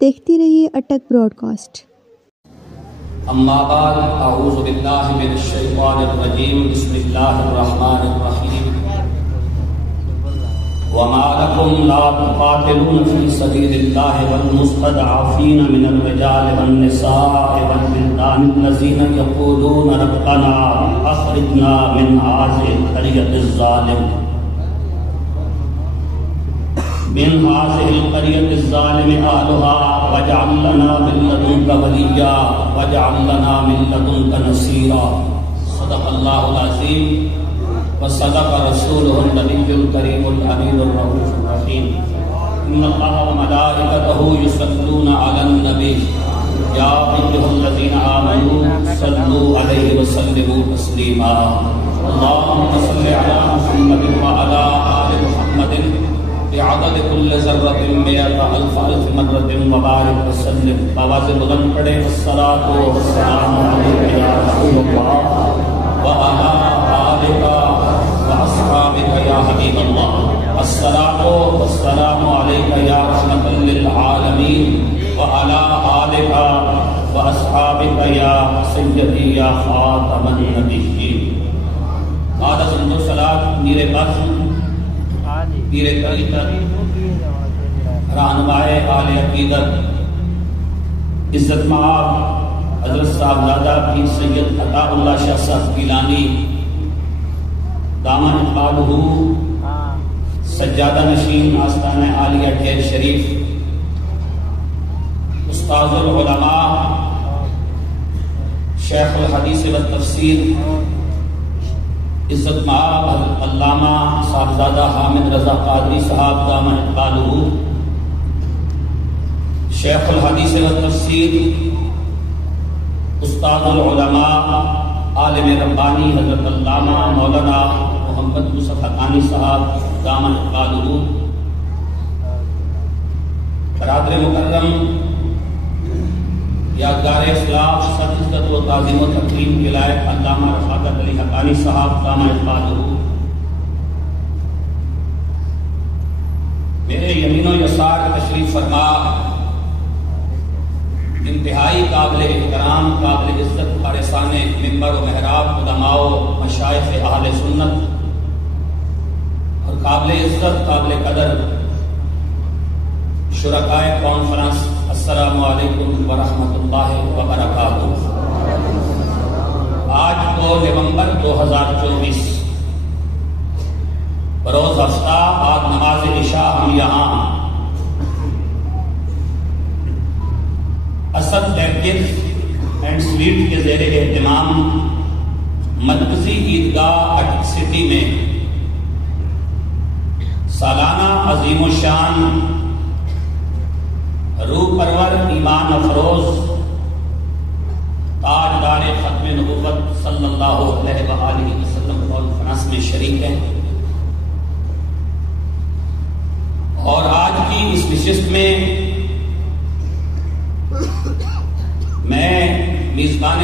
دیکھتی رہیے اٹک Broad cost. اما بعد اعوذ باللہ من الشیطان الرجیم بسم اللہ الرحمن الرحیم وما لکم لا تقاتلون فی سبیل اللہ والمستضعفین من الرجال والنساء والولدان الذین یقولون ربنا اخرجنا من هذه القرية الظالم أهلها واجعل لنا من لدنك وليا واجعل لنا من لدنك نصيرا صدق الله العظيم وصدق رسوله النبي الكريم الأمين الرؤوف الرحيم إن الله وملائكته يصلون على النبي يا أيها الذين آمنوا صلوا عليه وسلموا تسليما اللهم صل على محمد وعلى آل محمد بعدد كل ذرة مئة ألف مرة وبارك وسلم آواز بلند پڑھے الصلاة والسلام عليك يا رسول الله وعلى آلك وأصحابك يا حبيب الله الصلاة والسلام عليك يا رحمة للعالمين وعلى آلك وأصحابك يا سيدي يا خاتم النبيين قال سند الصلاة میرے قاسم پیر طریقت رہنمائے آل عقیدت عزت مآب حضرت صاحبزادہ پیر سید عطا اللہ شاہ صاحب گیلانی دامن اقبالہ سجادہ نشین آستانہ عالیہ ٹھیر شریف استاذ العلماء شیخ الحدیث والتفسیر عزت مآب علامہ صاحبزادہ حامد رضا قادری صاحب دامن اقبالہ شیخ الحدیث والتفسیر استاد العلماء عالم ربانی حضرت علامہ مولانا محمد یوسف حقانی صاحب دامن اقبالہ برادر مکرم یادگار اخلاق سب عزت و تعظیم و تکریم کے لائق علامہ رفاقت علی حقانی صاحب دامن اقبالہ میرے یمین و یسار تشریف فرما انتہائی قابل احترام قابل عزت فارسان منبر و محراب علماء و مشائخ اہل سنت اور قابل عزت قابل قدر شرکائے کانفرنس السلام علیکم ورحمۃ اللہ وبرکاتہ۔ آج 2 نومبر 2024 بروز ہفتہ بعد نماز عشاء ہم یہاں اسد بیکر اینڈ سویٹ کے زیر اہتمام مرکزی عیدگاہ اٹک سٹی میں سالانہ عظیم الشان روح پرور ایمان افروز تاجدار ختم نبوت صلی اللہ علیہ وآلہ وسلم کانفرنس میں شریک ہیں اور آج کی اس نشست میں میں میزبان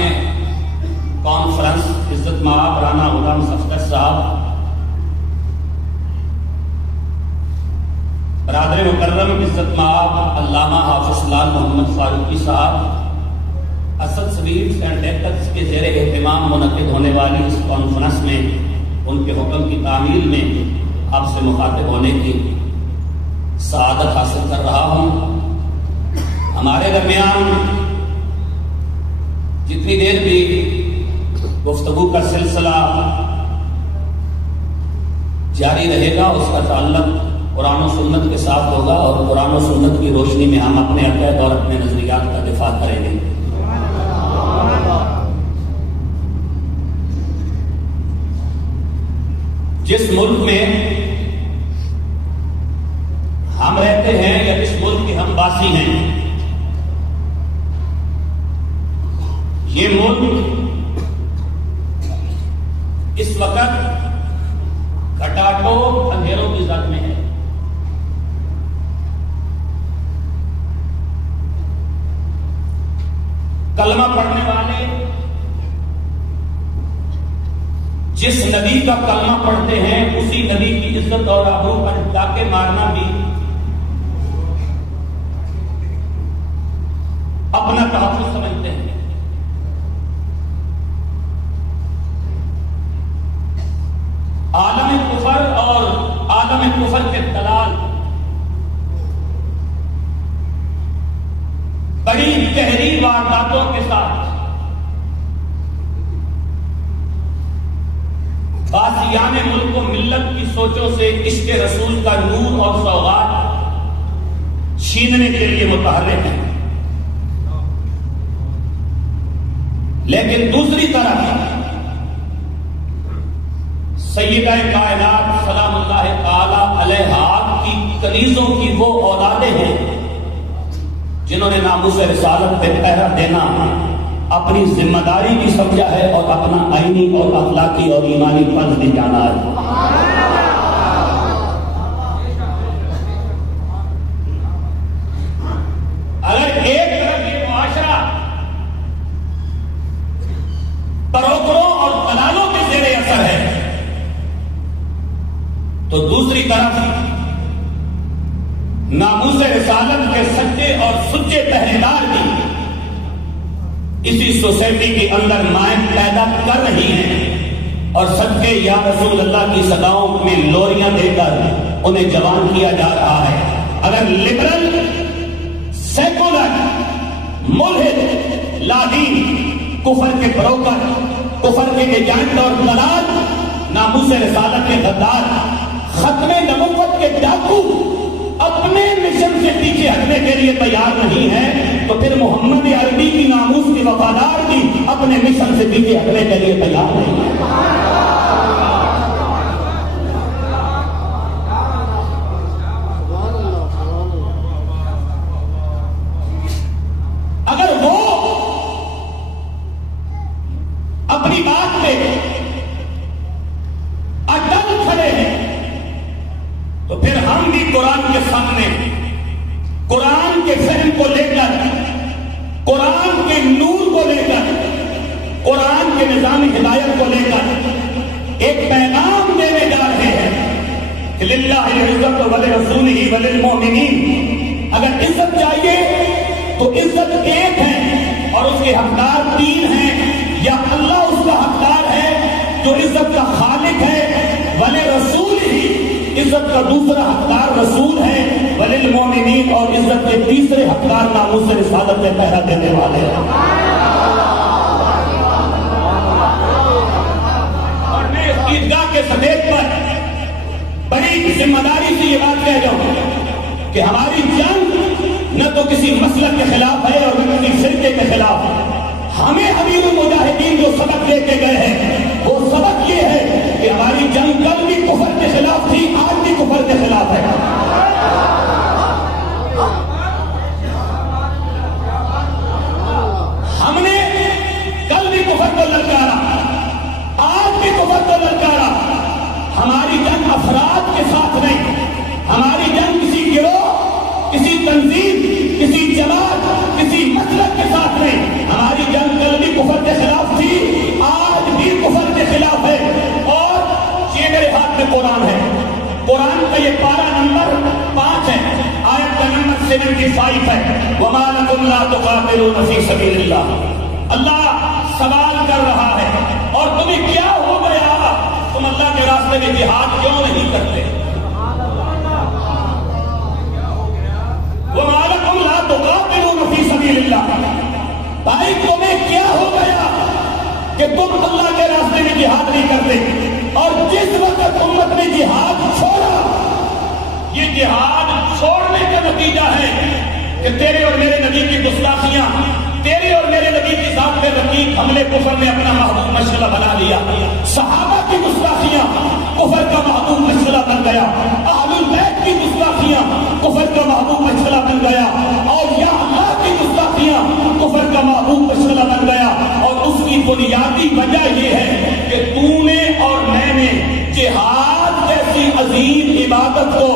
کانفرنس عزت مآب رانا غلام صفدر صاحب برادر مکرم عزت مآب علامہ حافظ لال محمد فاروقی صاحب اسد سویٹس اینڈ ڈیکرز کے زیر اہتمام منعقد ہونے والی اس کانفرنس میں ان کے حکم کی تعمیل میں آپ سے مخاطب ہونے کی سعادت حاصل کر رہا ہوں۔ ہمارے درمیان جتنی دیر بھی گفتگو کا سلسلہ جاری رہے گا اس کا تعلق قرآن و سنت کے ساتھ ہوگا اور قرآن و سنت کی روشنی میں ہم اپنے عقائد اور اپنے نظریات کا دفاع کریں گے۔ جس ملک میں ہم رہتے ہیں یا جس ملک کے ہم باسی ہیں یہ ملک اس وقت گھٹاٹو اندھیروں کی زد میں ہے۔ کلمہ پڑھنے والے جس نبی کا کلمہ پڑھتے ہیں اسی نبی کی عزت اور آبرو پر ڈاکے مارنا بھی تحریر وارداتوں کے ساتھ باسیان ملک و ملت کی سوچوں سے عشق رسول کا نور اور سوغات چھیننے کے لیے متحرک ہیں، لیکن دوسری طرف سیدہ کائنات سلام اللہ تعالی علیہا کی کنیزوں کی وہ اولادیں ہیں جنہوں نے ناموس رسالت پہ پہرا دینا اپنی ذمہ داری بھی سمجھا ہے اور اپنا آئینی اور اخلاقی اور ایمانی فرض بھی جانا ہے۔ اگر ایک طرف یہ معاشرہ بروکروں اور دلالوں کے زیر اثر ہے تو دوسری طرف ناموس رسالت کے سچے اور سچے پہرے دار بھی اسی سوسائٹی کے اندر مائن پیدا کر رہی ہیں اور صدقے یا رسول اللہ کی صداؤں میں لوریاں دے کر انہیں جوان کیا جا رہا ہے۔ اگر لبرل، سیکولر، ملحد، لادین، کفر کے بروکر، کفر کے ایجنٹ اور دلال، ناموس رسالت کے غدار، ختم نبوت کے ڈاکو اپنے مشن سے پیچھے ہٹنے کے لیے تیار نہیں ہے تو پھر محمد عربی کی ناموس کی وفادار بھی اپنے مشن سے پیچھے ہٹنے کے لیے تیار نہیں ہے۔ اگر وہ اپنی بات پہ اٹل کھڑے ہیں تو پھر ہم بھی قرآن کے سامنے قرآن کے فہم کو لے کر، قرآن کے نور کو لے کر، قرآن کے نظام ہدایت کو لے کر ایک پیغام دینے جا رہے ہیں کہ للہ العزت ولرسولہ وللمؤمنین۔ اگر عزت چاہیے تو عزت ایک ہے اور اس کے حقدار تین ہیں، یا اللہ اس کا حقدار ہے جو عزت کا خالق ہے، ولرسولہ عزت کا دوسرا حقدار رسول ہے، وللمؤمنین اور عزت کے تیسرے حقدار ناموس رسالت میں پہرا دینے والے ہیں۔ اور میں اس عیدگاہ کے سطح پر بڑی ذمہ داری سے یہ بات کہہ رہا ہوں کہ ہماری جنگ نہ تو کسی مسلک کے خلاف ہے اور نہ کسی فرقے کے خلاف ہے۔ ہمیں امیر المجاہدین جو سبق دے کے گئے ہیں وہ سبق یہ ہے کہ ہماری جنگ کل بھی کفر کے خلاف تھی، آج بھی کفر کے خلاف ہے۔ ہم نے کل بھی کفر کو للکارا، آج بھی کفر کو للکارا۔ ہماری جنگ افراد کے ساتھ نہیں، ہماری جنگ کسی گروہ، کسی تنظیم، کسی جماعت، کسی مسلک کے ساتھ نہیں۔ ہماری جنگ کل بھی کفر کے خلاف تھی، آج بھی کفر کے خلاف ہے۔ اور یہ میرے ہاتھ میں قرآن ہے، قرآن کا یہ پارہ نمبر 5 ہے، آیت کا نمبر 75 ہے۔ وَمَا لَكُمْ لَا تُقَاتِلُونَ فِي سَبِيلِ اللَّهِ۔ اللہ سوال کر رہا ہے اور تمہیں کیا ہو گیا، تم اللہ کے راستے میں جہاد کیوں نہیں کرتے؟ وَمَا لَكُمْ لَا تُقَاتِلُونَ فِي سَبِيلِ اللَّهِ۔ بھائی تمہیں کیا ہو گیا کہ تم اللہ کے راستے میں جہاد نہیں کرتے؟ اور جس وقت امت نے جہاد چھوڑا، یہ جہاد چھوڑنے کا نتیجہ ہے کہ تیرے اور میرے نبی کی گستاخیاں، تیرے اور میرے نبی کی ذات پہ رقیق حملے کفر نے اپنا محبوب مشغلہ بنا لیا۔ صحابہ کی گستاخیاں کفر کا محبوب مشغلہ بن گیا، اہل البیت کی گستاخیاں کفر کا محبوب مشغلہ بن گیا، اور یا اللہ کی گستاخیاں کفر کا محبوب مشغلہ بن گیا۔ اور اس کی بنیادی وجہ یہ ہے کہ تو نے اور میں نے جہاد جیسی عظیم عبادت کو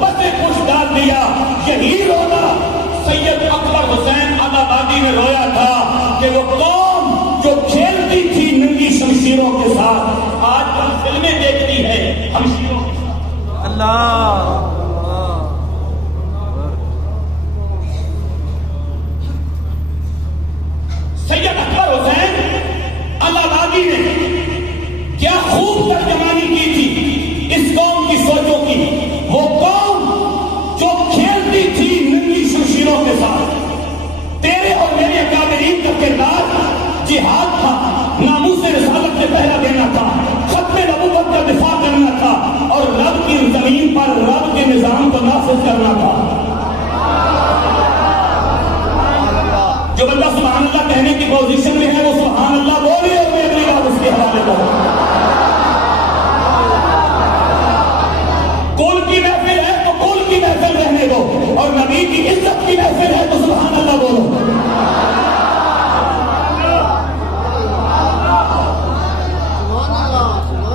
پتے پوچھ ڈال دیا۔ یہی رونا سید اکبر حسین آبادی میں رویا تھا کہ وہ قوم جو کھیلتی تھی ننگی شمشیروں کے ساتھ آج ہم فلمیں دیکھتی ہے ہمشیروں کے ساتھ۔ اللہ سید اکبر حسین آبادی نے کیا خوب ترجمانی کی تھی اس قوم کی سوچوں کی۔ وہ قوم جو کھیلتی تھی ننگی شمشیروں کے ساتھ، تیرے اور میرے تحفظ کرنا تھا. جو بندہ سبحان اللہ کہنے کی پوزیشن میں ہے وہ سبحان اللہ بولے اور میں اگلی بات اس کے حوالے کروں. کل کی محفل ہے تو کل کی محفل رہنے دو, اور نبی کی عزت کی محفل ہے تو سبحان اللہ بولو.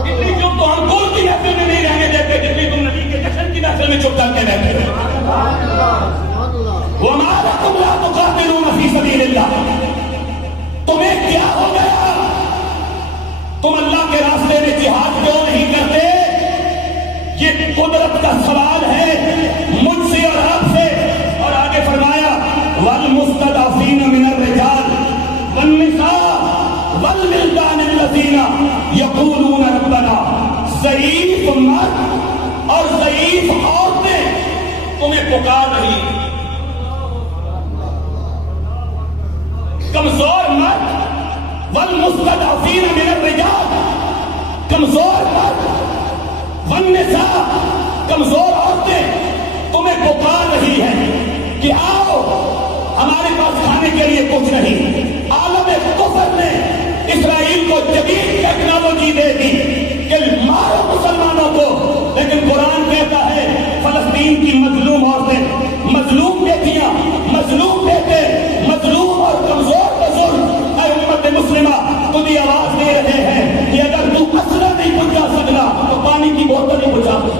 اتنی چپ تو ہم کل کی محفل میں نہیں رہنے دیتے جتنی تم نبی کے جشن کی محفل میں چپ کر کے رہتے ہو. وَمَا لَكُمْ لَا تُقَاتِلُونَ فِي سَبِيلِ اللَّهِ, تمہیں کیا ہو گیا, تم اللہ کے راستے میں جہاد کیوں نہیں کرتے؟ یہ قدرت کا سوال ہے مجھ سے اور آپ سے. اور آگے فرمایا وَالْمُسْتَضْعَفِينَ مِنَ الرِّجَالِ وَالنِّسَاءِ وَالْوِلْدَانِ الَّذِينَ يَقُولُونَ رَبَّنَا, ضعیف مرد اور ضعیف عورتیں تمہیں پکار رہی, کمزور مرد والمستضعفین من الرجال, کمزور مرد والنساء, کمزور عورتیں تمہیں پکار رہی ہیں کہ آؤ ہمارے پاس کھانے کے لیے کچھ نہیں. عالم کفر نے اسرائیل کو جدید ٹیکنالوجی دے دی کہ مارو مسلمانوں کو, لیکن قرآن کہتا ہے فلسطین کی مظلوم عورتیں, مظلوم بیٹیاں, مظلوم بیٹے, مظلوم اور کمزور بزرگ, اے امت مسلمہ تمہیں آواز دے رہے ہیں کہ اگر تم اسلحہ نہیں بجھا سکنا تو پانی کی بوتل ہی بجھا دو.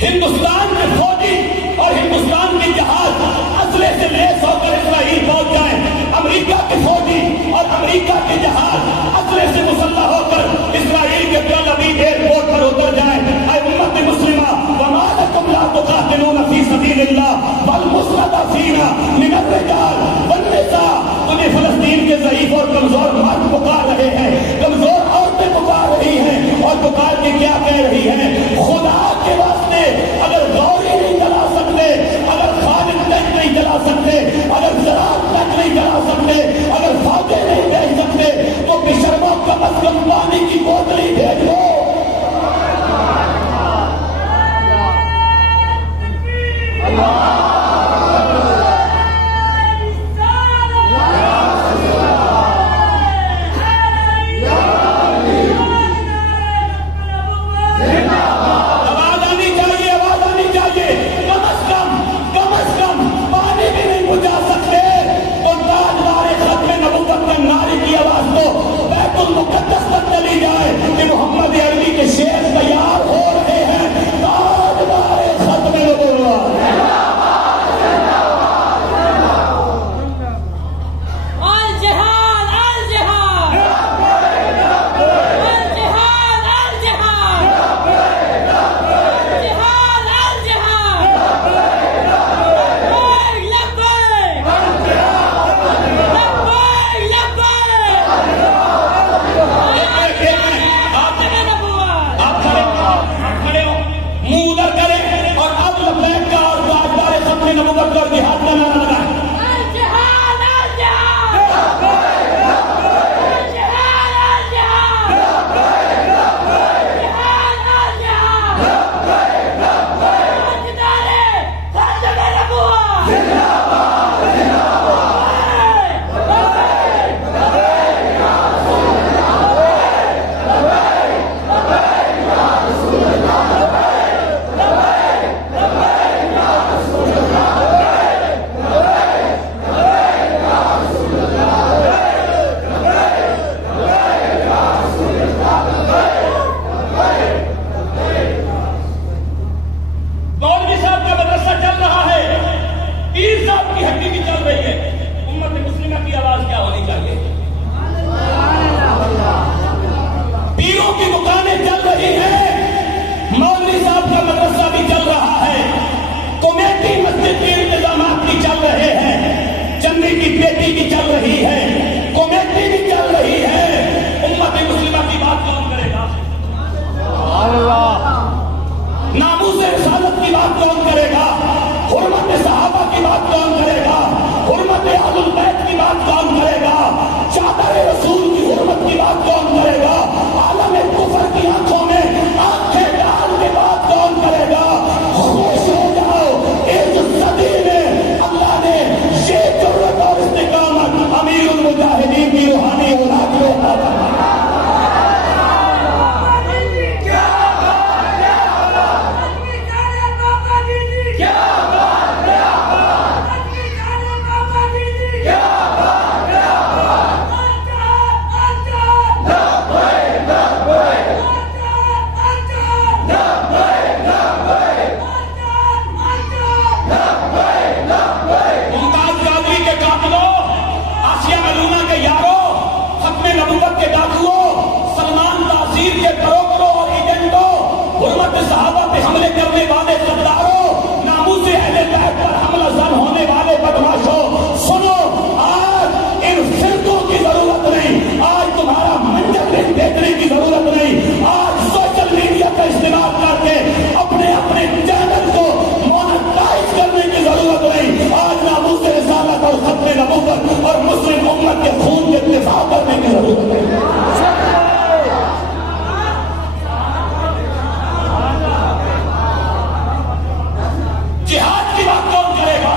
ہندوستان کے فوجی اور ہندوستان کی جہاز اسلحے سے لیس ہو کر اسرائیل پہنچ جائیں, امریکہ کے فوجی اور امریکہ کے جہاز اسلحے سے مسلح ہو کر اسرائیل کے ٹیل ابیب ایئرپورٹ پر اتر جائیں. اے امت مسلمہ وما لکم لا تقاتلون فی سبیل اللہ والمستضعفین من الرجال والنساء, تمہیں فلسطین کے ضعیف اور کمزور مرد پکار رہے ہیں, کمزور عورتیں پکار رہی ہیں, اور پکار کے کیا کہہ رہی ہیں؟ خدا کے واسطے اگر غوری نہیں جلا سکتے, اگر خالد تک نہیں جلا سکتے, اگر زراعت تک نہیں جلا سکتے, اگر فوجیں نہیں بھیج سکتے تو بشرموں کم از کم پانی کی بوتل ہی بھیج دو. مقدس تک چلی جائے کہ محمد عربی کے شعر تیار ہو رہے ہیں, تاجدار ختم نبوت. امت کے خون کے دفاع کرنے کی ضرورت ہے. جہاد کی بات کون کرے گا؟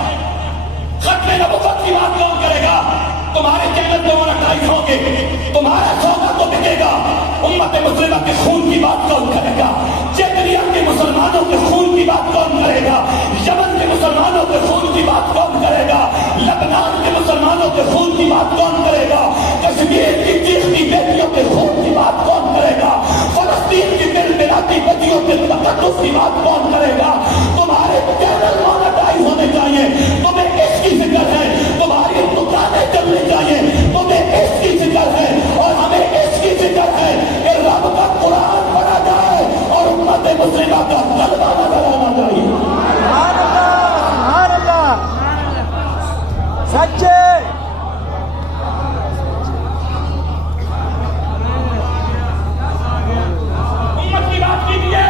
ختم نبوت کی بات کون کرے گا؟ تمہارے چینل پہ مونیٹائز ہوں گے، تمہارا سودا تو بکے گا. امت مسلمہ کے خون کی بات کون کرے گا؟ چیچنیا کے مسلمانوں کے خون کی بات کون کرے گا؟ یمن کے مسلمانوں کے خون کی بات کون کرے گا؟ لبنان کے مسلمانوں کے خون کی بات کون کرے گا؟ کشمیر کی چیختی بیٹیوں کے خون کی بات کون کرے گا؟ فلسطین کی دل ملاتی بچیوں کے تقدس کی بات کون کرے گا؟ تمہارے چینل مونیٹائز ہونے چاہیے. تمہیں اس کی فکر ہے، تمہاری دکانیں چلنی چاہیے. تمہیں اس کی فکر ہے اور ہمیں اس کی فکر ہے کہ رب کا قرآن پڑھا جائے اور امت مسلمہ کا غلبہ نظر آنا چاہیے. سبحان اللہ سچے. امت کی بات کیجیے،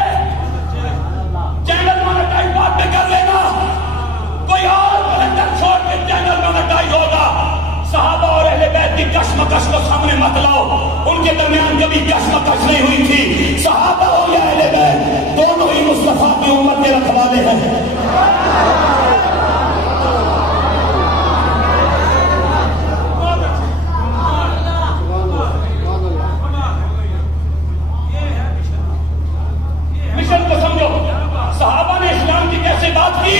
چینل مونیٹائز بات پہ کر لینا. کوئی اور کلنڈر چھوڑ کے چینل مونیٹائز ہوگا. صحابہ اور اہل بیت کی کشمکش کو سامنے مت لاؤ. ان کے درمیان کبھی کشمکش نہیں ہوئی تھی. صحابہ ہو یا اہل بیت، دونوں ہی مصطفیٰ کی امت کے رکھوالے ہیں. مشن کو سمجھو. صحابہ نے اسلام کی کیسے بات کی،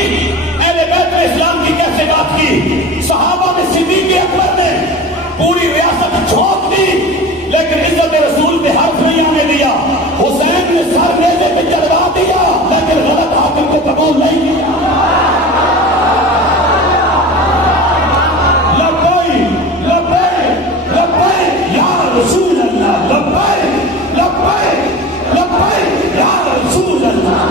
اہل بیت نے اسلام کی کیسے بات کی. صحابہ نے صدیق اکبر نے پوری ریاست چھوڑ دی لیکن عزت رسول پہ حرف نہیں آنے دیا. حسین نے سر نیزے پہ چڑھوا دیا لیکن غلط حاکم کو قبول نہیں کیا. لبیک لبیک لبیک یا رسول اللہ، لبیک لبیک لبیک یا رسول اللہ.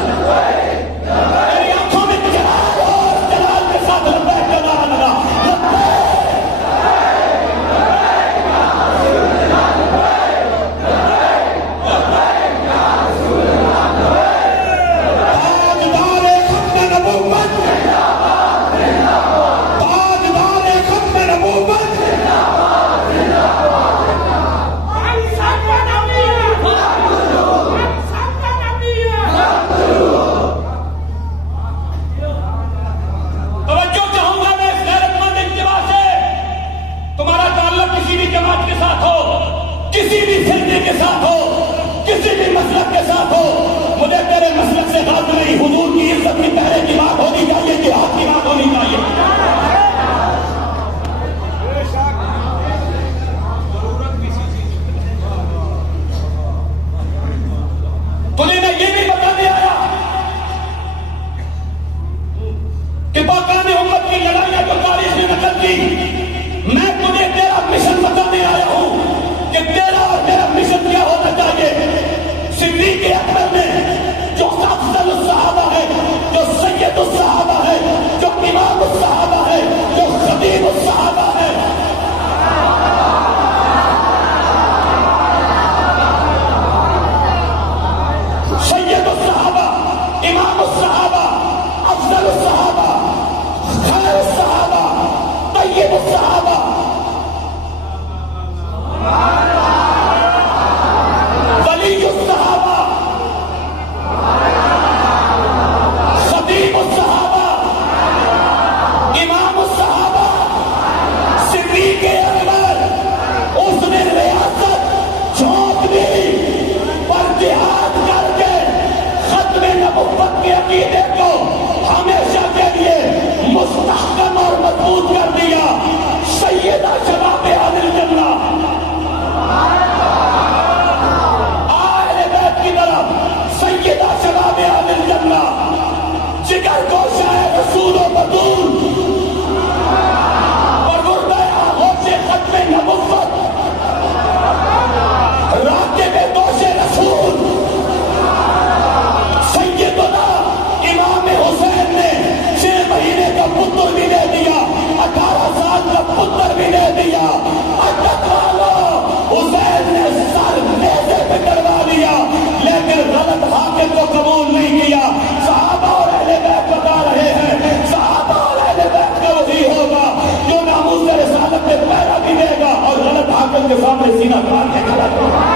میری آنکھوں میں جلال اور جلال کے ساتھ لبیک کا نعرہ لگا. کسی بھی فرقے کے ساتھ ہو، کسی بھی مسلک کے ساتھ ہو، مجھے تیرے مسلک سے بات نہیں. حضور کی عزت کی پہلے کی بات ہونی چاہیے، جہاد کی بات ہونی چاہیے. تمہیں میں یہ بھی بتانے آیا کہ باقا نے امت کی لڑائیاں جو تاریخ نے نقل کی، میں تمہیں تیرا مشن بتانے آیا ہوں کہ تیرا اور میرا مشن کیا ہونا چاہیے. صدیق اکبر نے جو افضل الصحابہ ہے، جو سید الصحابہ ہے، جو امام الصحابہ ہے، جو خطیب الصحابہ ہے، سید الصحابہ، امام الصحابہ، افضل الصحابہ، خیر الصحابہ، طیب الصحابہ، ولی الصحابہ، خطیب الصحابہ، امام الصحابہ، صدیق اکبر. اس نے ریاست چھوڑ دی پر جہاد کر کے ختم نبوت کے عقیدے کو ہمیشہ کے لیے مستحکم اور مضبوط کر دیا. سیدہ شباب اہل الجنہ اہل بیت کی طرف، سیدہ شباب اہل الجنہ، جگر گوشہ رسول و بطول، پرورده آغوش ختم نبوت، راکب دوش رسول، سیدنا امام حسین نے 6 مہینے کا پتر بھی دے دیا، 18 سال کا پتر بھی دے دیا. حسین نے سر نیزے پہ کروا دیا لیکن غلط حاکم کو قبول نہیں کیا. صحابہ اور اہل بیت بتا رہے ہیں، صحابہ اور اہل بیت کا وہی ہوگا جو ناموس رسالت پہ پیرا بھی دے گا اور غلط حاکم کے سامنے سینہ تان کے کھڑا کرے گا۔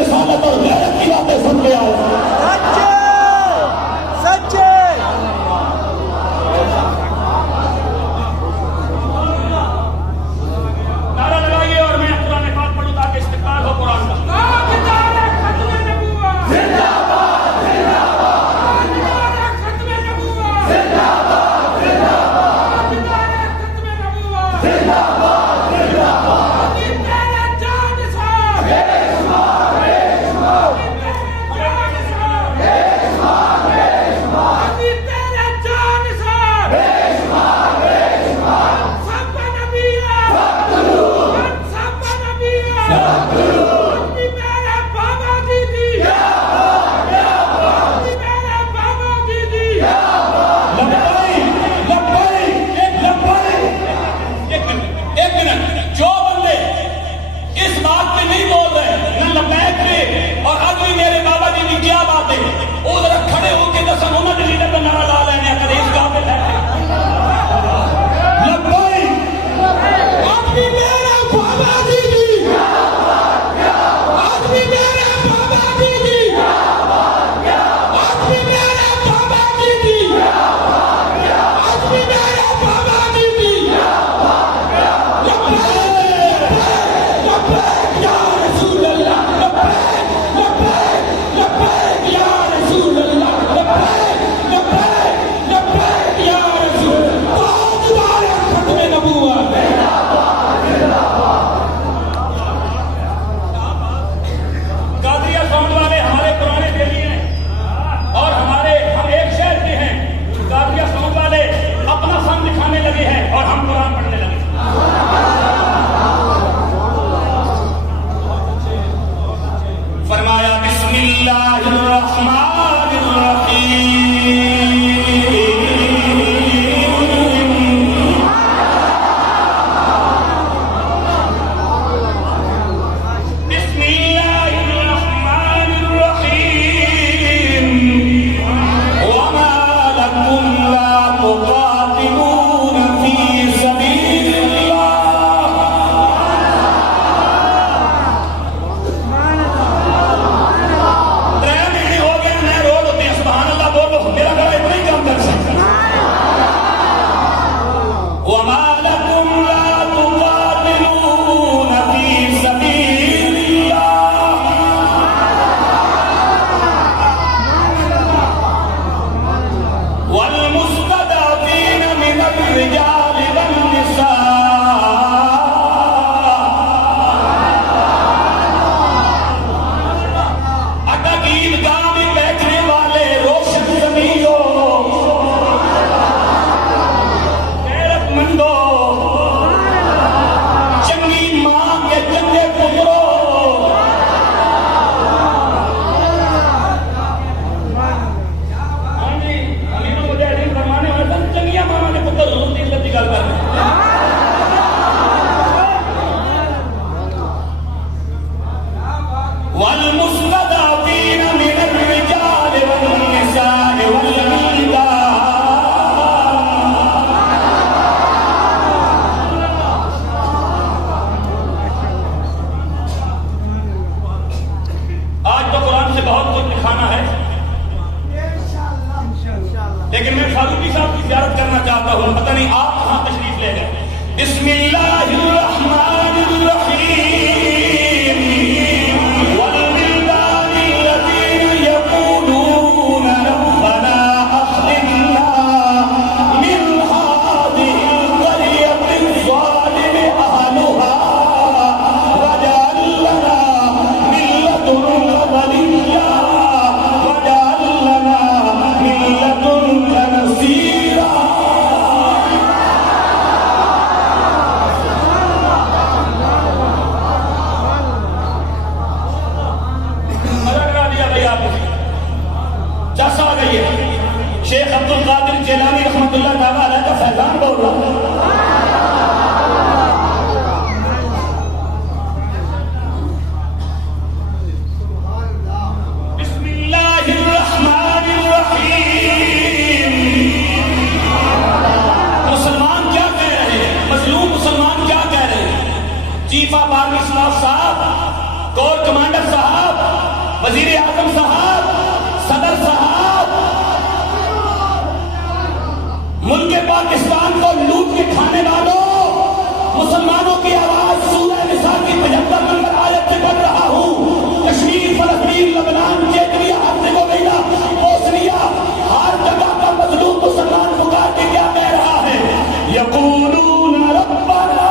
رسالت اور غیرت کی باتیں سن کے آؤ۔ نعرہ لگائیے اور میں قرآن پاک پڑھوں تاکہ استقبال ہو قرآن کا۔ لیکن میں فاروقی صاحب کی زیارت کرنا چاہتا ہوں، پتہ نہیں آپ کہاں تشریف لے گئے۔ بسم اللہ الرحمن الرحیم والولدان الذین یقولون چیف آف آرمی اسٹاف صاحب، کور کمانڈر صاحب، وزیر اعظم صاحب، صدر صاحب، ملک پاکستان کو لوٹ کے کھانے والوں، مسلمانوں کی آواز سورہ نساء کی 75 نمبر آیت سے پڑھ رہا ہوں۔ کشمیر، فلسطین، لبنان، چیچنیا، ہرزیگووینا، بوسنیا، ہر جگہ کا مظلوم مسلمان پکار کے کیا کہہ رہا ہے؟ یقولون ربنا،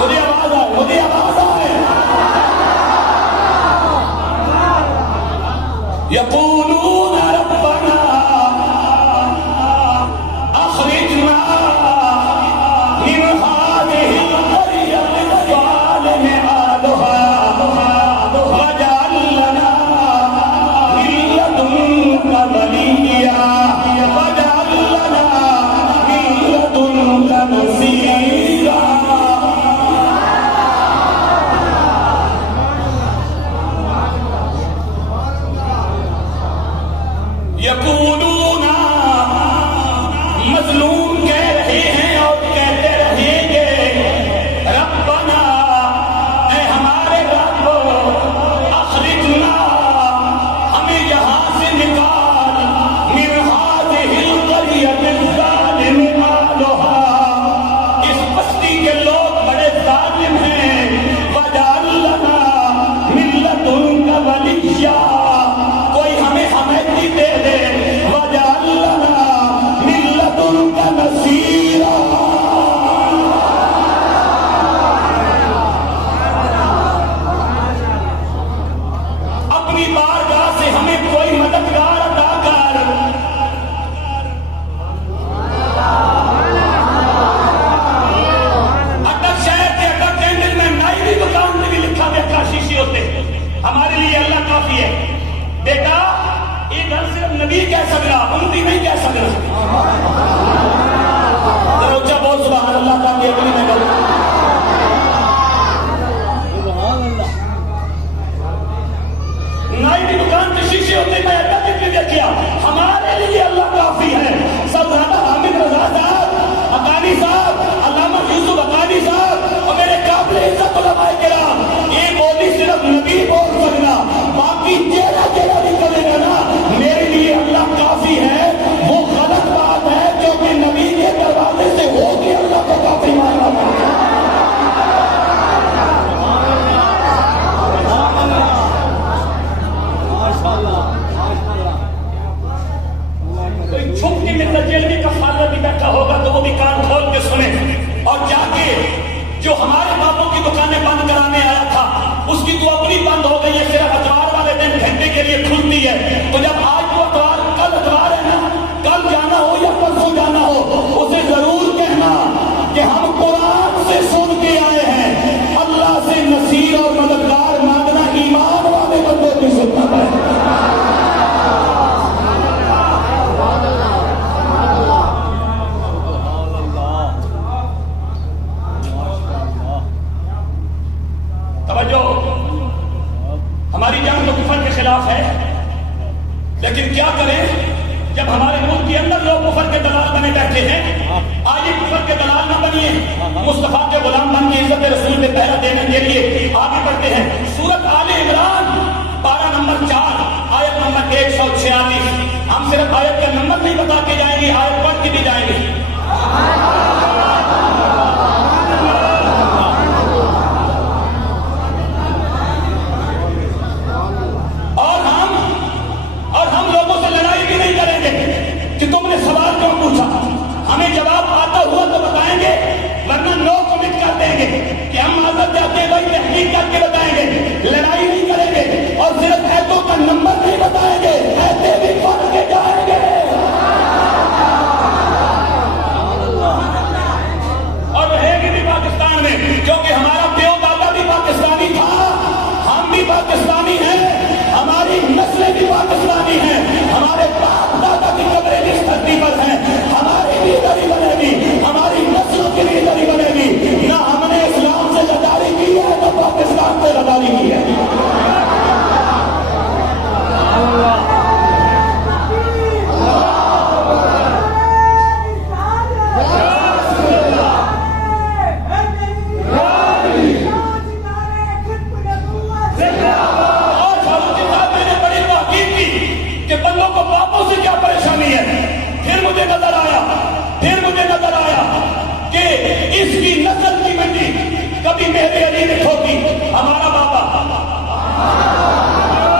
مجھے آواز آئے، مجھے آواز آئے، یقولون ربنا اخرجنا من هذه القرية الظالم أهلها واجعل لنا من لدنك وليا واجعل لنا من لدنك نصيرا۔ یقولون، مظلوم کہہ رہے ہیں اور کہتے رہیں گے، ربنا، اے ہمارے رب، اخرجنا، ہمیں یہاں سے نکال، من هذه القرية الظالم أهلها، اس بستی کے لوگ بڑے ظالم ہیں، واجعل لنا من لدنك وليا، کوئی ہمیں حمایتی دے دے، واجعل لنا من لدنك نصيرا۔ اپنی بارگاہ سے ہمیں کوئی مددگار عطا کر۔ اٹک شہر کے اٹک کینڈل میں نائی بھی دکان میں بھی لکھا گیا کاشیشی ہوتے، ہمارے لیے اللہ کافی ہے۔ بیٹا یہ گھر صرف نبی کہہ سکتا، امتی نہیں کہہ سکتا۔ دروچہ بول سبحان اللہ کا کہ اگلی میں بول۔ نائی کی دکان کے شیشے ہوتے میں اللہ کے لیے کیا، ہمارے لیے اللہ کافی ہے۔ سلطانہ حامد رضا صاحب، اکانی صاحب، علامہ یوسف اکانی صاحب اور میرے قابل عزت علماء کرام، یہ بولی صرف نبی بول سکنا، باقی چہرہ چہرہ بھی کرے گا نا، میرے لیے اللہ کافی ہے۔ وہ غلط بات ہے کیونکہ نبی کے دروازے سے ہو کے اللہ کو کافی ماننا پڑتا ہے۔ کوئی چھپ کے متجلوی کا فالہ بھی بیٹھا ہوگا تو وہ بھی کان کھول کے سنے، اور جا کے جو ہمارے باپوں کی دکانیں بند کرانے آیا تھا اس کی تو اپنی بند ہو گئی ہے، صرف اتوار والے دن گھنٹے کے لیے کھلتی ہے۔ تو جب آج وہ اتوار، کل اتوار ہے نا، کل جانا ہو یا پرسوں جانا ہو، اسے ضرور کہنا کہ ہم قرآن سے سن کے آئے ہیں، اللہ سے نصیر اور مددگار مانگنا ایمان والے بندوں کی سنت ہے۔ توجہ، ہماری جان تو کفر کے خلاف ہے، لیکن کیا کریں جب ہمارے ملک کے اندر لوگ کفر کے دلال بنے بیٹھے ہیں۔ آج کفر کے دلال نہ بنیے، مصطفیٰ کے غلام بن کے عزت رسول میں پہرا دینے کے لیے آگے بڑھتے ہیں۔ سورۃ آل عمران، پارہ نمبر 4، آیت نمبر 146۔ ہم صرف آیت کا نمبر نہیں بتا کے جائیں گے، آیت پڑھ کے بھی جائیں گے۔ اور ہم لوگوں سے لڑائی بھی نہیں کریں گے کہ تم نے سوال کیوں پوچھا، ہمیں جواب آتا ہوا تو بتائیں گے، ورنہ نو کمٹ کر دیں گے کہ ہم معذرت چاہتے ہیں، وہی تحقیق کر کے بتائیں گے، لڑائی نہیں کریں گے، اور صرف ایتوں کا نمبر نہیں بتائیں گے، ایتے بھی پڑھ کے جائیں گے۔ اور رہے گی بھی پاکستان میں، کیونکہ ہمارا پیو دادا بھی پاکستانی تھا، ہم بھی پاکستانی ہیں، ہماری نسلیں بھی پاکستانی ہیں، ہمارے باپ دادا کی قبریں جس دھرتی پر ہیں، ہماری بھی دری بنے گی، ہماری نسلوں کی بھی دری بنے گی۔ نہ ہم نے اسلام سے غداری کی ہے، نہ پاکستان سے غداری کی ہے۔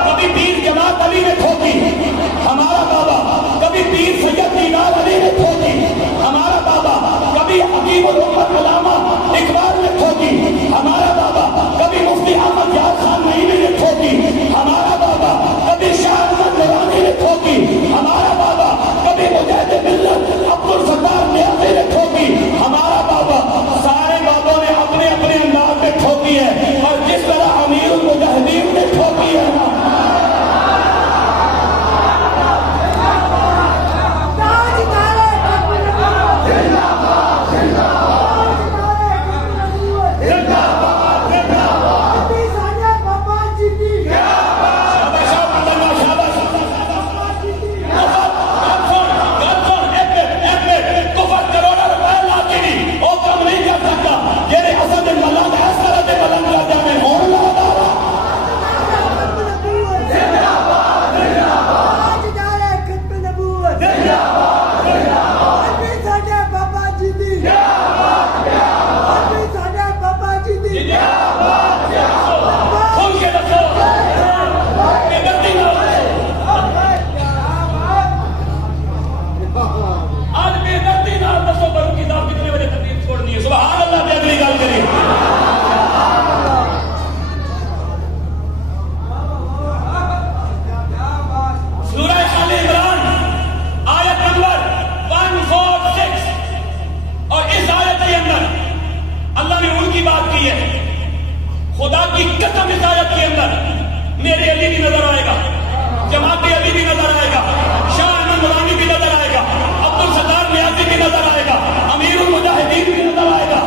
کبھی پیر جماعت علی نے ٹھوکی ہمارا بابا، کبھی پیر سید دیوار علی نے ٹھوکی ہمارا بابا، کبھی حکیم الامت علامہ اقبال نے ٹھوکی ہمارا بابا، کبھی مفتی احمد یار خان نعیمی نے ٹھوکی ہمارا بابا، کبھی شاہ احمد نورانی نے ٹھوکی ہمارا بابا، کبھی مجاہد ملت عبد الستار نیازی نے ٹھوکی ہمارا بابا۔ سارے بابوں نے اپنے اپنے انداز میں ٹھوکی ہے، اور جس طرح امیر المجاہدین نے ٹھوکی ہے نا، خدا کی قسم اس آیت کے اندر میرے علی بھی نظر آئے گا، جماعت علی بھی نظر آئے گا، شاہ احمد نورانی بھی نظر آئے گا، عبد الستار نیازی بھی نظر آئے گا، امیر المجاہدین بھی نظر آئے گا۔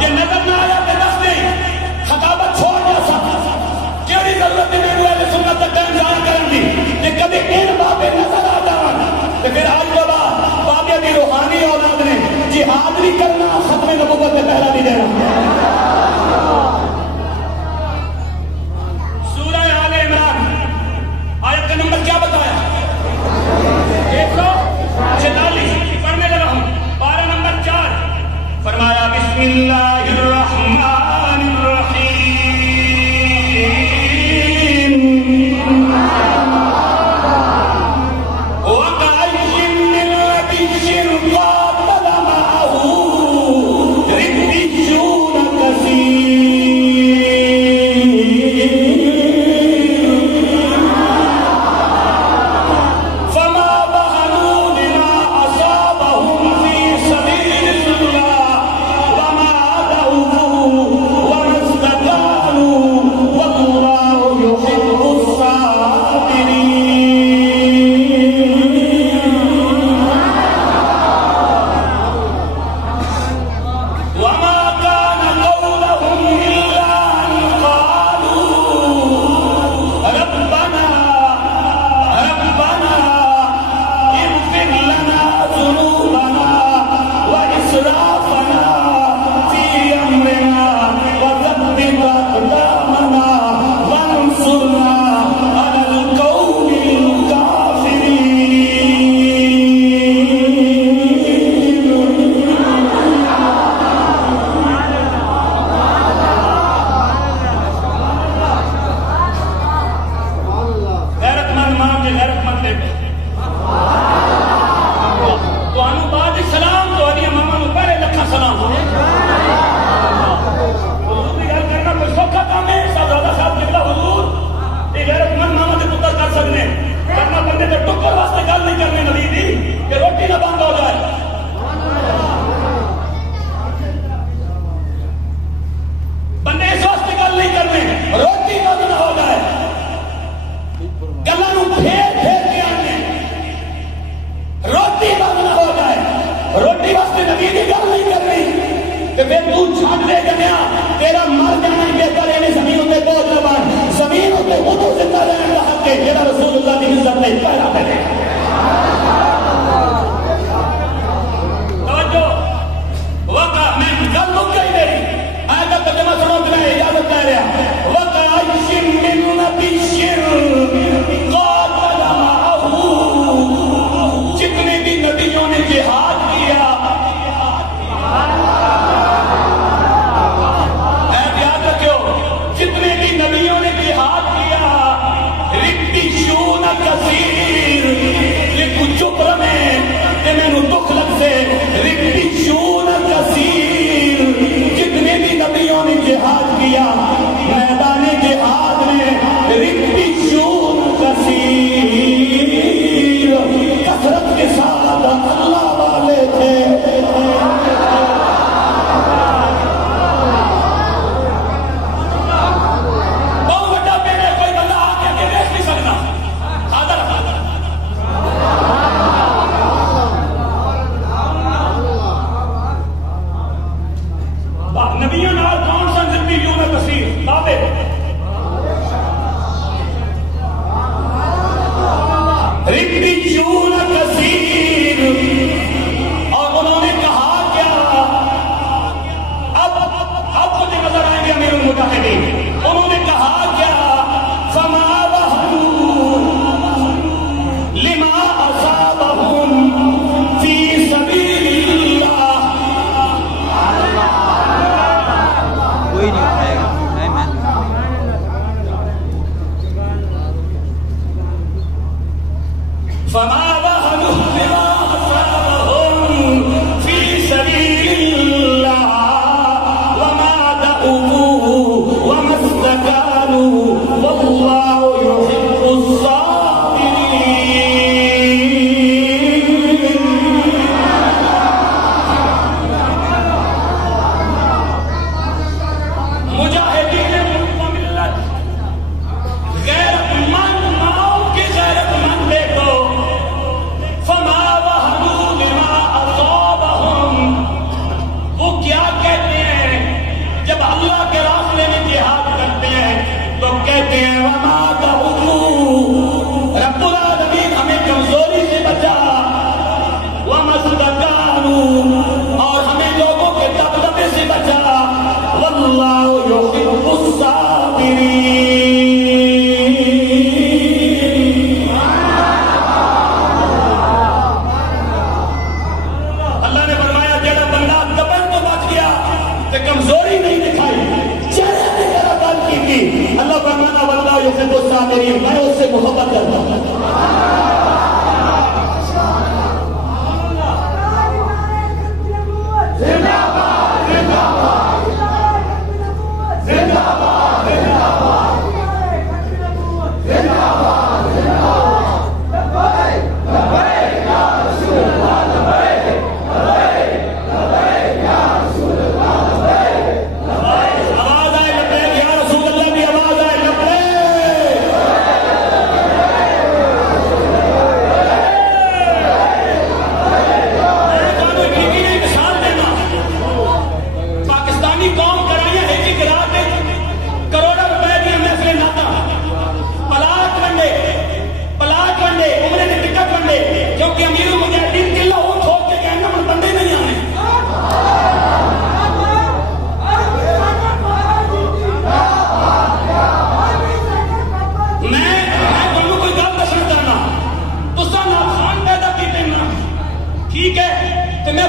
یہ نظر نہ آیا کہ دس نہیں خطابت چھوڑ دیا سا کیڑی ضرورت ہے میرے اہل سنت تک ٹائم ضائع کرن دی کہ کبھی ان بابے نظر آ جانا کہ پھر آج کے بعد بابے کی روحانی اولاد نے جہاد نہیں کرنا، ختم نبوت میں پہلا نہیں دینا۔ سورہ آل عمران آیت کا نمبر کیا بتایا؟ 146 پڑھنے لگا ہوں، پارہ نمبر 4 فرمایا بسم اللہ الرحمن الرحیم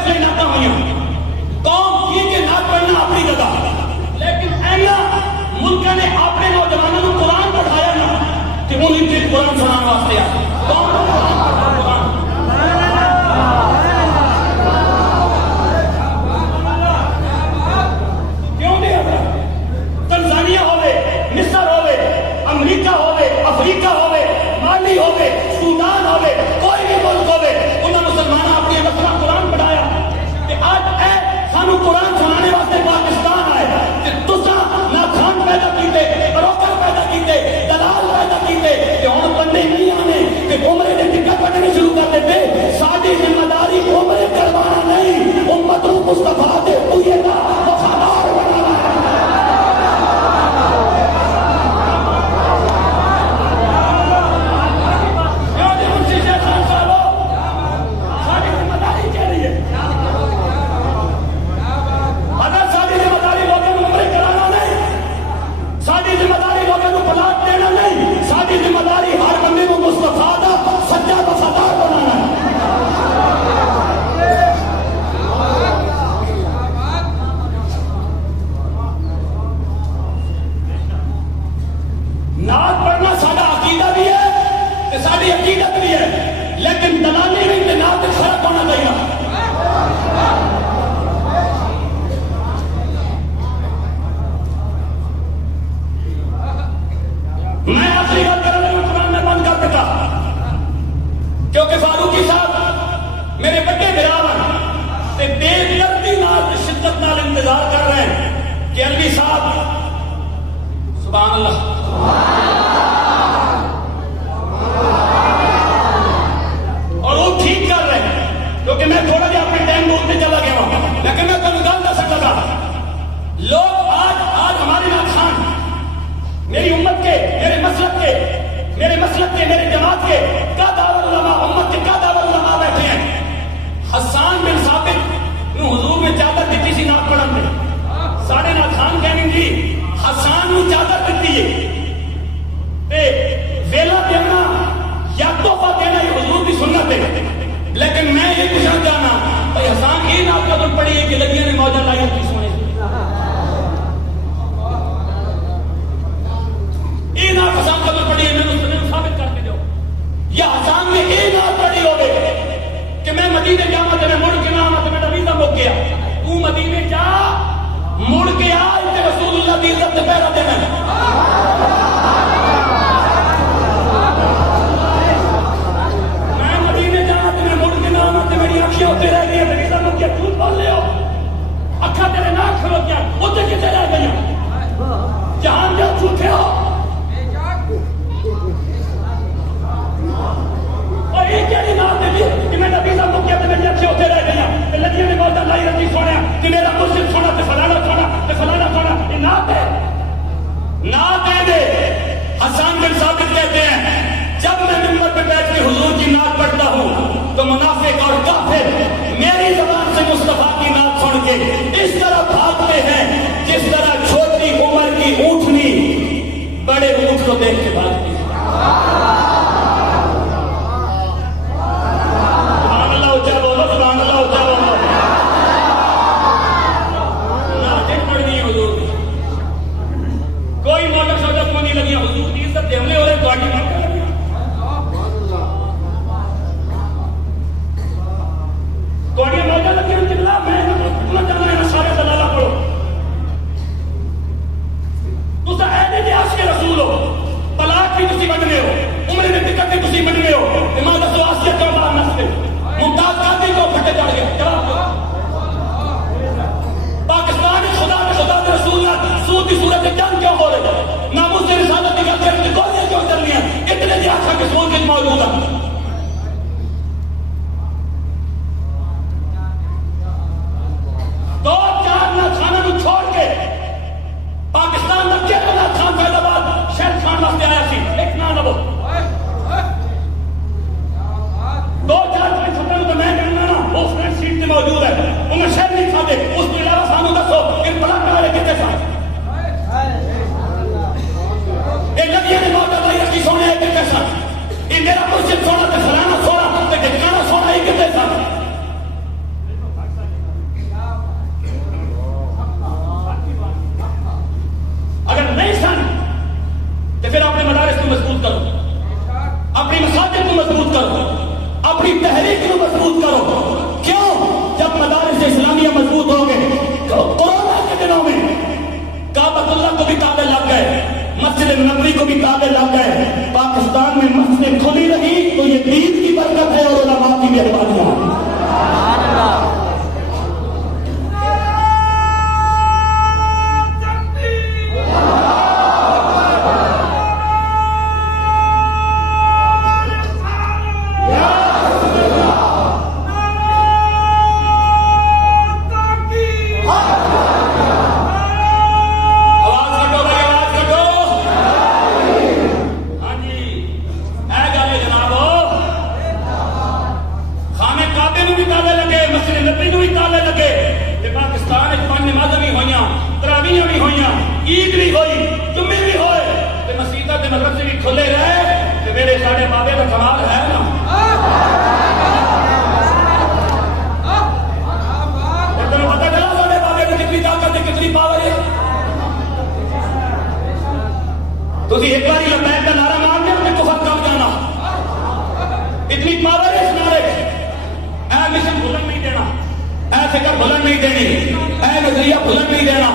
فیصلے نہ ہوئی قوم کی کہ نہ پڑھنا اپنی جگہ، لیکن اینا ملک نے اپنے نوجوانوں کو قرآن پڑھایا نا کہ وہ ان کے قرآن سنانے واسطے آ قوم کو قرآن کیوں دیا تنزانیہ ہوئے، مصر ہوئے، امریکہ ہوئے، افریقہ ہوئے، مالی ہوئے، سودان ہوئے، کوئی بھی ملک ہوئے، انہوں نے مسلمان اپنی وقتہ قرآن پڑھایا کہ آج اے سانو قرآن سنانے واسطے پاکستان آئے کہ تسا نہ خان پیدا کیتے، بروکر پیدا کیتے، دلال پیدا کیتے کہ ہوں بندے نہیں آنے کہ عمرے نے ٹکٹ پڑھنے شروع کر دیتے. ساری ذمہ داری عمرے کروانا نہیں، امت کو مصطفیٰ دے ہوئے کا وفادار بنانا ہے. لیکن دلالی میں انتناب سے فرق ہونا چاہیے. میں آخری بات کر رہا ہوں، قرآن میں بند کر دیتا کیونکہ فاروقی صاحب میرے بڑے برابر سے بے دردی نال شدت نال انتظار کر رہے ہیں کہ علی صاحب سبحان اللہ کیونکہ میں تھوڑا جہا اپنے ٹائم میں اتنے چلا گیا ہوں، لیکن میں تمہیں گل کر سکتا تھا. لوگ آج ہمارے نام خان میری امت کے، میرے مسلک کے، میرے جماعت کے کا دعوت علماء، امت کے کا دعوت علماء بیٹھے ہیں. حسان بن ثابت نو حضور میں چادر دیتی سی نہ پڑھن میں، سارے نا خان کہنے جی حسان نو چادر دیتی ہے ویلا دینا یا تحفہ دینا یہ حضور کی سنت ہے. لیکن میں یہ پوچھنا چاہنا بھائی حسان یہ نہ قدر پڑی ہے کہ لگیاں نے موجہ لائی کی سونے یہ نہ حسان قدر پڑی ہے میں نے ثابت کر کے دو، یا حسان میں یہ نہ پڑی ہوگی کہ میں مدینے جاؤں تو میں مڑ کے نہ آؤں تو میرا ویزا مک گیا. تو مدینے جا مڑ کے آ تے رسول اللہ کی عزت پہرا دینا. میری اکھیں ہوتے رہ گئی میری سمجھ کے جھوٹ بول لے ہو اکھا تیرے نہ کھلو کیا ہوتے کتے رہ گئی جہان جب جھوٹے ہو اور یہ کیا نام دے دی کہ میں نبی سمجھ کے میری اکھیں ہوتے رہ گئی کہ لگیاں نے بہت اللہ رضی سونے کہ میرا مرشد سونا تے فلانا سونا یہ نہ دے. حسان بن ثابت کہتے ہیں جب میں منبر پہ بیٹھ کے حضور کی نعت پڑھتا ہوں تو منافق اور کافر میری زبان سے مصطفیٰ کی نعت سن کے اس طرح بھاگتے ہیں جس طرح چھوٹی عمر کی اونٹنی بڑے اونٹ کو دیکھ کے بھاگتی ہے. سبحان اللہ اونچا بولو، سبحان اللہ اونچا بولو. نعتیں پڑھنی ہے حضور کی، کوئی موٹر سوٹر کو نہیں لگی حضور کی عزت دے ہمیں ہو رہے گاڑی میں گوڑیاں موجہ لگی ان کے خلاف میں نہ چاہنا ہے سارے دلالہ پڑھو. تو سا اے دے عاشق رسول ہو، طلاق بھی تسی بننے ہو، عمر نے ٹکٹ بھی تسی بننے ہو، امام دسو آسیت کا بار نسلے ممتاز قادری کو پھٹے جا گیا. جواب دو پاکستان خدا کے رسول اللہ سود کی صورت جنگ کیوں ہو رہے ناموس سے رسالت کی گل کرنے گولیاں کیوں چل رہی ہیں اتنے دے آخر کے سود کے موجود ہیں. دو چار ناخانوں کو چھوڑ کے پاکستان کا کیا خان فیض آباد شہر خان واسطے آیا سی ایک نہ لو دو چار چھوٹے تو میں کہنا نا وہ فرنٹ سیٹ سے موجود ہے انہیں شہر نہیں کھاتے اس کے علاوہ سانو دسو ان بڑا والے کتنے ساتھ یہ لگی نے موت اللہ رکھی سونے ہے کتنے ساتھ یہ میرا مرشد سونا تے فلانا سونا تے ٹھکانا سونا ہے کتنے ساتھ مسجد نبوی کو بھی تالے لگ گئے، پاکستان میں مسجد کھلی رہی تو یہ دین کی برکت ہے اور علماء کی مہربانیاں ہیں۔ تو ایک بار لبیک کا نعرہ مار کے اپنے کفر کم جانا، اتنی پاور ہے اس نعرے کی۔ اے مشن بلند نہیں دینا، اے فکر بلند نہیں دینی، اے نظریہ بلند نہیں دینا،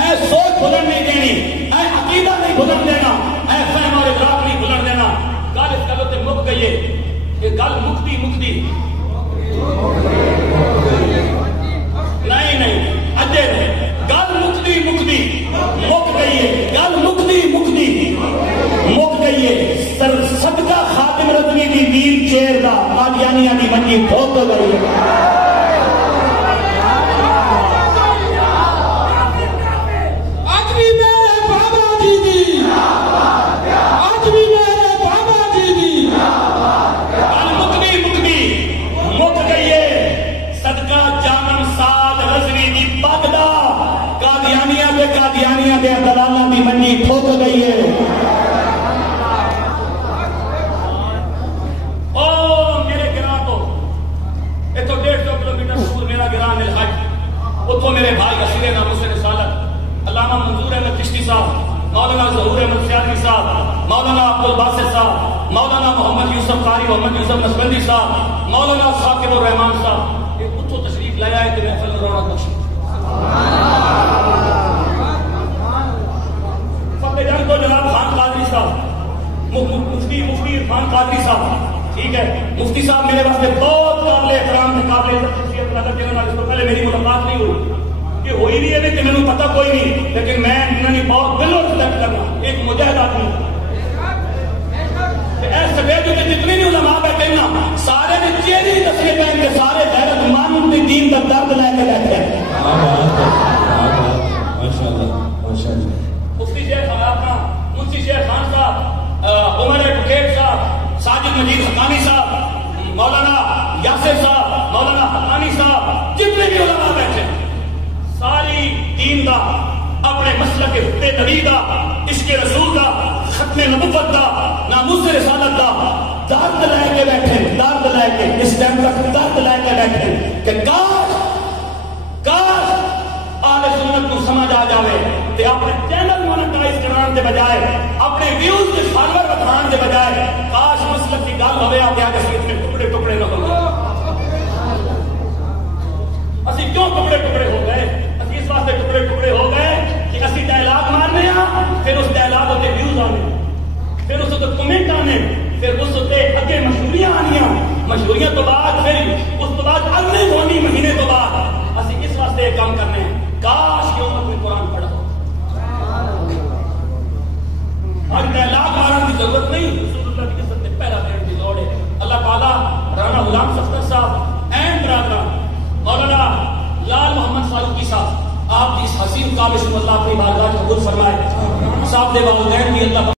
اے سوچ بلند نہیں دینی، اے عقیدہ نہیں بلند دینا، اے فہم اور ادراک نہیں بلند دینا۔ گل اس گلوں سے مک گئی ہے کہ گل مکتی نہیں اجے گل مک گئی ہے، گل مک گئی ہے۔ صدقہ خاتم رضوی دی ویل چیئر دا قادیانیہ دی منجی بہت گئی ہے۔ قادیانیہ دے دلالہ دی منجی ٹھوک گئی ہے۔ میرے گراں تو اتو 150 کلومیٹر دور میرا گراں الحج، اتو میرے بھائی اسیر ناموس رسالت علامہ منظور احمد چشتی صاحب، مولانا ظہور احمد سیاسی صاحب، مولانا عبدالباسط صاحب، مولانا محمد یوسف قاری، محمد یوسف نسبندی صاحب، مولانا ثاقب الرحمان صاحب، یہ اتو تشریف لایا ہے کہ محفل رونق بخشی۔ تو جناب خان قادری صاحب، مفتی عرفان قادری صاحب، ٹھیک ہے، مفتی صاحب میرے واسطے بہت قابل احترام تھے، قابل شخصیت نظر دینے والے۔ اس کو پہلے میری ملاقات نہیں ہوئی، کہ ہوئی بھی ہے کہ میں نے پتہ کوئی نہیں، لیکن میں انہوں نے بہت دلوں سے رسپیکٹ کرنا، ایک مجاہد آدمی ایسے سفید کے جتنے بھی علماء بیٹھے نا، سارے نے چہرے دسے پہن کے سارے غیرت مند دین کا درد لے کے بیٹھے ہیں۔ مفتی شیخ منشی شیخ خان صاحب، عمر ٹکیٹ صاحب، ساجد مجید حقانی صاحب، مولانا یاسر صاحب، مولانا حقانی صاحب، جتنے بھی علماء بیٹھے ساری دین دا، اپنے مسلک نبی دا، عشق رسول دا، ختم نبوت دا، ناموس رسالت دا درد لے کے بیٹھے، درد لے کے اس ٹائم تک درد لے کے بیٹھے کہ کاش اہل سنت کو سمجھ آ جاوے تے اپنے چینل مونیٹائز کران دے بجائے، اپنے ویوز کے فالوور بڑھان دے بجائے، کاش مسلک کی گل ہوے آ گیا کہ اس میں ٹکڑے ٹکڑے نہ ہو۔ اسی کیوں ٹکڑے ٹکڑے ہو گئے؟ اسی اس واسطے ٹکڑے ٹکڑے ہو گئے کہ اسی ڈائلاگ مارنے ہاں، پھر اس ڈائلاگ ہوتے ویوز آنے، پھر اس ہوتے کمنٹ آنے، پھر اس ہوتے اگے مشہوریاں آنیاں، مشہوریاں تو بعد، پھر اس تو بعد اگلے دونی مہینے تو بعد اسی اس واسطے یہ کام کرنے ہیں۔ کاش کہ امت میں قرآن پڑھا ہو، آج ڈائلاگ مارن کی ضرورت نہیں، رسول اللہ کی عزت میں پہلا دینے کی دوڑ ہے۔ اللہ تعالیٰ رانا غلام سفتر صاحب، این برادران، مولانا لال محمد فاروقی صاحب، آپ کی اس حسین کام سے اللہ اپنی بارگاہ قبول فرمائے، صاحب دے والدین بھی اللہ